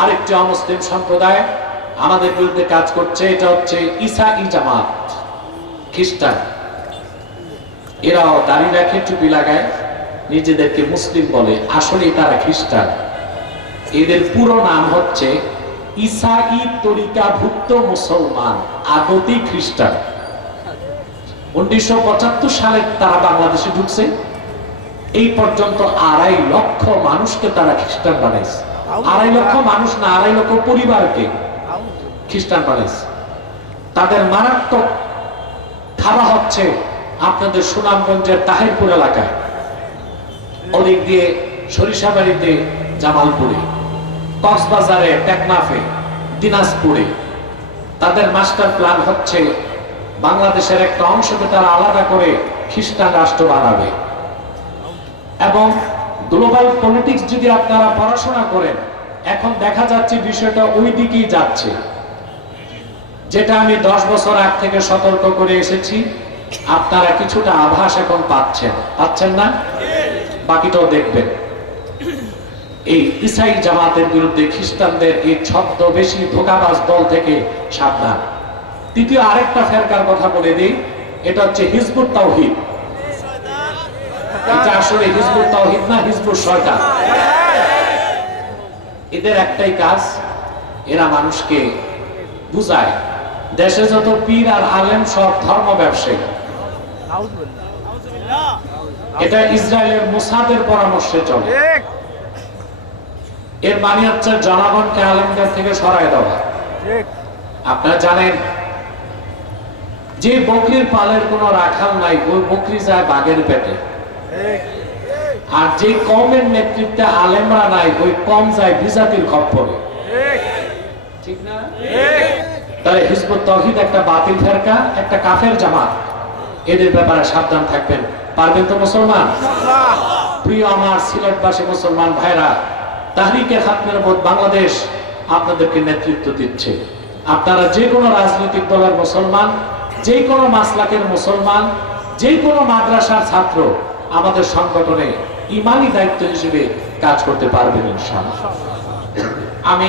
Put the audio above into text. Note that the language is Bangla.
আরেকটি অমুসলিম সম্প্রদায় আমাদের বিরুদ্ধে কাজ করছে, এটা হচ্ছে ঈসাই জামাত, খ্রিস্টান। এরাও দাড়ি রাখে, টুপি লাগায়, নিজেদেরকে মুসলিম বলে, আসলে তারা খ্রিস্টান। এদের পুরো নাম হচ্ছে ঈসাই তরিকাভুক্ত মুসলমান, আগতি খ্রিস্টান। 1975 সালে তারা বাংলাদেশে ঢুকছে, এই পর্যন্ত 2.5 লক্ষ মানুষকে তারা খ্রিস্টান বানাইছে। 2.5 লক্ষ মানুষ না, 2.5 লক্ষ পরিবারকে খ্রিস্টান বানাইছে। তাদের মারাত্মক ধারা হচ্ছে আপনাদের সুনামগঞ্জের তাহিরপুর এলাকায়, ওদিক দিয়ে সরিষাবাড়িতে, জামালপুরে, কক্সবাজারে, টেকনাফে, দিনাজপুরে। তাদের মাস্টার প্ল্যান হচ্ছে বাংলাদেশের একটা অংশকে তারা আলাদা করে খ্রিস্টান রাষ্ট্র বানাবে। এবং গ্লোবাল পলিটিক্স যদি আপনারা পড়াশোনা করেন, এখন দেখা যাচ্ছে বিষয়টা ওই দিকেই যাচ্ছে, যেটা আমি 10 বছর আগ থেকে সতর্ক করে এসেছি। আপনারা কিছুটা আভাস এখন পাচ্ছেন না? বাকিটাও দেখবেন। এই ঈসাই জামাতের বিরুদ্ধে খ্রিস্টানদের এই ছদ্মবেশী ধোঁকাবাজ দল থেকে সাবধান। তৃতীয় আরেকটা ফেরকার কথা বলে দিই, এটা হচ্ছে হিজবুত তাওহীদ। এটা আসলে হিজবুত তাওহীদ না, হিজবুত শয়তান। এদের একটাই কাজ, এরা মানুষকে বুঝায় দেশে যত পীর আর আলেম সব ধর্ম ব্যবসায়ী। এটা ইসরায়েলের মোসাদের পরামর্শে চলে। এর মানে হচ্ছে জনগণকে আলেমদের থেকে সরায় দেওয়া। আপনারা জানেন যে বকরির পালের কোনো রাখাল নাই, ওই বকরি যায় বাঘের পেটে। আর যে কমের নেতৃত্বে আলেমরা নাই, ওই কম যায় বিজাতির খপ্পরে। ঠিক না? তাহলে হিজবুত তাওহীদ একটা বাতিল ফেরকা, একটা কাফের জামাত। এদের ব্যাপারে সাবধান থাকবেন। পারবেন তো মুসলমান? প্রিয় আমার সিলেটবাসী মুসলমান ভাইরা, তাহরিকে খাতমের মত বাংলাদেশ আপনাদেরকে নেতৃত্ব দিচ্ছে। আপনারা যে কোনো রাজনৈতিক দলের মুসলমান, যে কোনো মাসলাকের মুসলমান, যে কোনো মাদ্রাসার ছাত্র আমাদের সংগঠনে ইমানি দায়িত্ব হিসেবে কাজ করতে পারবেন ইনশাআল্লাহ। আমি